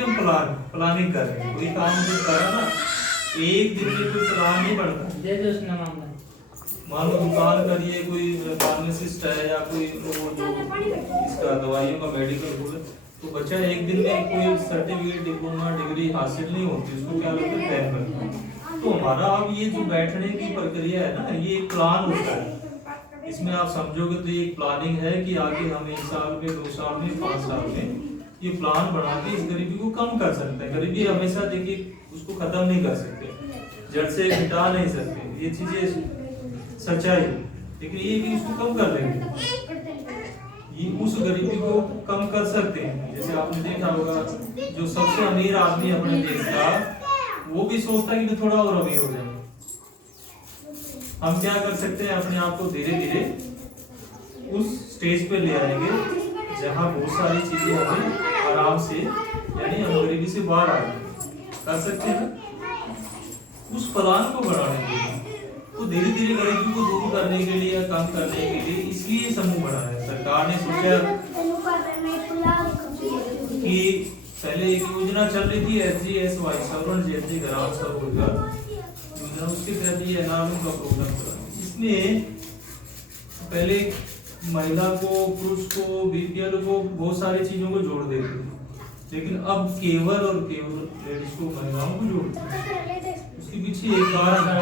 कि हम प्लानिंग कर रहे हैं, कोई काम जो करा ना एक दिन में कोई प्लान नहीं बनता। दे दो उसने मामला, मान लो दुकान करिए, कोई फार्मासिस्ट है या कोई वो जो इसका दवाइयों का मेडिकल हो, तो बच्चा एक दिन में कोई सर्टिफिकेट डिप्लोमा डिग्री हासिल नहीं होती, उसको क्या लगता है टाइम लगता है। तो हमारा अब ये जो बैठने की प्रक्रिया है ना, ये एक प्लान होता है। इसमें आप समझोगे तो ये एक प्लानिंग है कि आगे हम 1 साल में, 2 साल में, 5 साल में ये प्लान बना के इस गरीबी को कम कर सकते हैं। गरीबी हमेशा देखिए उसको खत्म नहीं कर सकते, जड़ से मिटा नहीं सकते, ये चीजें सच्चाई, लेकिन ये भी उसको कम कर लेंगे, ये उस गरीबी को कम कर सकते हैं। जैसे आपने देखा होगा जो सबसे अमीर आदमी अपने देश का, वो भी सोचता है कि थोड़ा और अमीर हो जाए। हम क्या कर सकते हैं, अपने आप को धीरे धीरे उस स्टेज पे ले आएंगे जहां बहुत सारी चीजें हमें आराम से, यानी हम गरीबी से बाहर आ कर सकते हैं। उस प्लान को बढ़ाने के लिए, तो धीरे धीरे गरीबी को दूर करने के लिए या कम करने के लिए इसलिए समूह बनाया है। सरकार ने सोचा कि पहले एक योजना चल रही थी SGSY, सवर्ण जयंती ग्राम स्वरोजगार योजना, उसके तहत ये एनआरएम का प्रोग्राम चला। इसमें पहले महिला को, पुरुष को, बीपीएल को, बहुत सारी चीजों को जोड़ देते थे, लेकिन अब केवल और केवल लेडीज को, महिलाओं को जोड़ते हैं। उसके पीछे एक कारण है,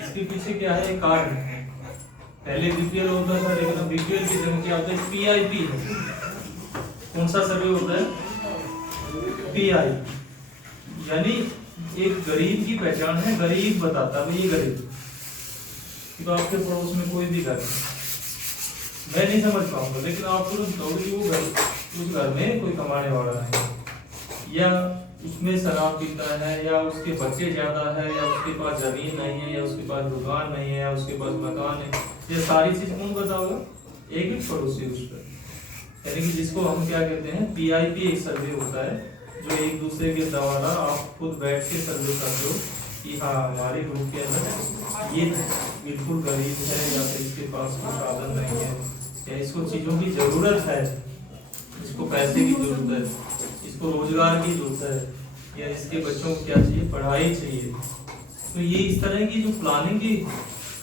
इसके पीछे क्या है, एक कारण है। पहले बीपीएल होता था, लेकिन अब बीपीएल की जगह क्या होता है, PIP है। कौन सा सर्वे होता है, PI, यानी एक गरीब की पहचान है, गरीब बताता है ये गरीब। तो आपके पड़ोस में कोई भी घर, मैं नहीं समझ पाऊंगा, लेकिन आप तुरंत दौड़ी वो घर, उस घर में कोई कमाने वाला है, या उसमें शराब पीता है, या उसके बच्चे ज्यादा है, या उसके पास जमीन नहीं है, या उसके पास दुकान नहीं है, या उसके पास मकान है, ये सारी चीज कौन बताओगा, एक ही पड़ोसी उस पर। यानी कि जिसको हम क्या कहते हैं, PIP एक सर्वे होता है, जो एक दूसरे के द्वारा आप खुद बैठ के सर्वे करते हो कि हाँ हमारे ग्रुप के अंदर ये बिल्कुल गरीब है, या फिर इसके पास कोई साधन नहीं है, या इसको चीजों की जरूरत है, इसको पैसे की जरूरत है, इसको रोजगार की जरूरत है, या इसके बच्चों को क्या चाहिए, पढ़ाई चाहिए। तो ये इस तरह की जो प्लानिंग की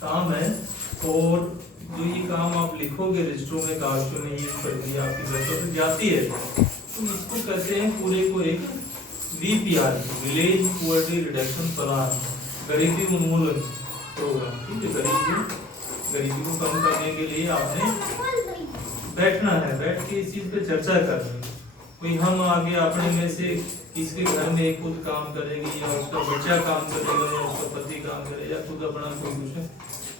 काम है, और जो ये काम आप लिखोगे रजिस्ट्रों में, कागजों में, ये प्रक्रिया आपकी बच्चों तक जाती है, तो इसको कहते हैं पूरे को एक VPR, village poverty reduction plan, गरीबी उन्मूलन प्रोग्राम। ठीक है, गरीबी को कम करने के लिए आपने बैठना है, बैठ के इस चीज पे चर्चा करनी है। कोई हम आगे अपने में से किसके घर में खुद काम करेगी, या उसका बच्चा काम करेगा, या उसका पति काम करेगा, या खुद अपना कोई कुछ,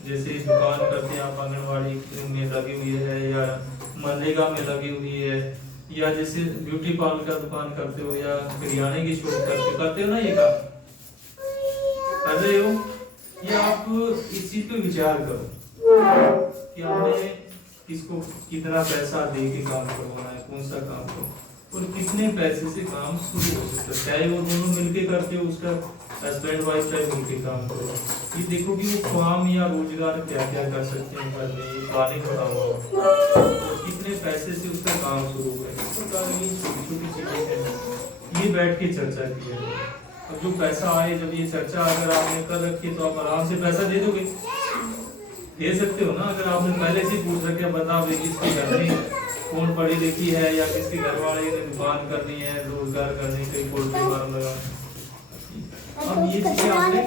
जैसे दुकान करते हैं आप, आंगनवाड़ी में लगी हुई है, या मनरेगा में लगी हुई है, या जैसे ब्यूटी पार्लर का दुकान करते हो, या किराने की शॉप करते हो ना, ये काम कर रहे हो, ये आप इस चीज पे विचार करो कि आपने किसको कितना पैसा दे के काम करवाना है, कौन सा काम को, और कितने पैसे से काम शुरू हो सकता है। चाहे वो दोनों मिलके करते हो, उसका हस्बैंड वाइफ चाहे मिलके काम करो, ये देखो कि वो काम या रोजगार क्या क्या कर सकते हैं, घर में प्लानिंग बताओ कितने पैसे से उसका काम शुरू हुआ है। छोटी छोटी चीजें ये बैठ के चर्चा की है। अब जो पैसा आए, जब ये चर्चा अगर आपने कर रखी तो आप आराम से पैसा दे दोगे, दे सकते हो ना। अगर आपने पहले से पूछ रखे, बताओ किसके घर में कौन पढ़ी लिखी है, या किसके घर वाले ने दुकान करनी है, रोजगार करनी है, पोल्ट्री फार्म लगा। अब ये चीजें आपने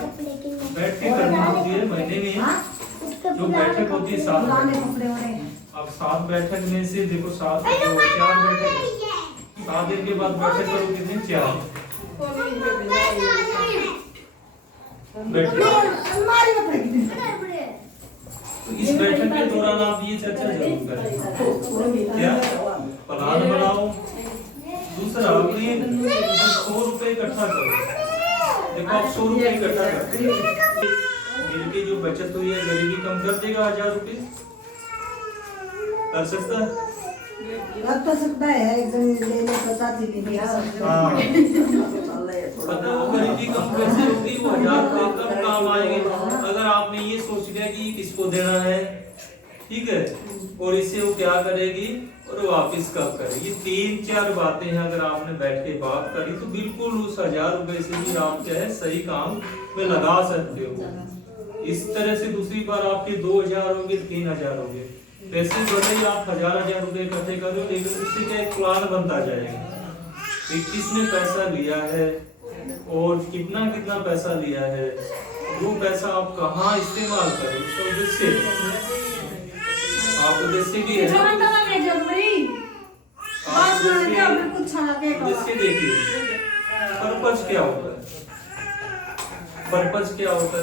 बैठ के करनी होती है महीने में, जो बैठक होती है 7 बैठक। अब 7 बैठक में से देखो 4 बैठक, 7 दिन के बाद बैठक करो, कितने 4 तो इस बैठक के दौरान आप ये चर्चा जरूर करें, क्या प्लान बनाओ। दूसरा, अपनी 100 रुपए इकट्ठा करो। देखो आप 100 रुपए इकट्ठा करते हैं, मिलके जो बचत हुई है, गरीबी कम कर देगा। 1000 रुपए कर सकता है, लग तो सकता है, एकदम लेने पता भी नहीं। पता वो गरीबी कम कैसे होगी, वो 1000 रुपए कम काम आएंगे अगर आपने ये सोच लिया कि किसको देना है, ठीक है, और इससे वो क्या करेगी, और वापस कब करें। ये 3-4 बातें हैं, अगर आपने बैठ के बात करी तो बिल्कुल उस 1000 रुपए से भी आप क्या है सही काम में लगा सकते हो। इस तरह से दूसरी बार आपके 2000 होंगे, 3000 होंगे। पैसे भले ही आप 1000 रुपए इकट्ठे करो, लेकिन उससे क्या एक प्लान बनता जाएगा कि किसने पैसा लिया है और कितना कितना पैसा लिया है, वो पैसा आप कहाँ इस्तेमाल करें, उसका उद्देश्य आप उद्देश्य भी है। उद्देश्य देखिए, पर्पस क्या होता है, पर्पस क्या होता है।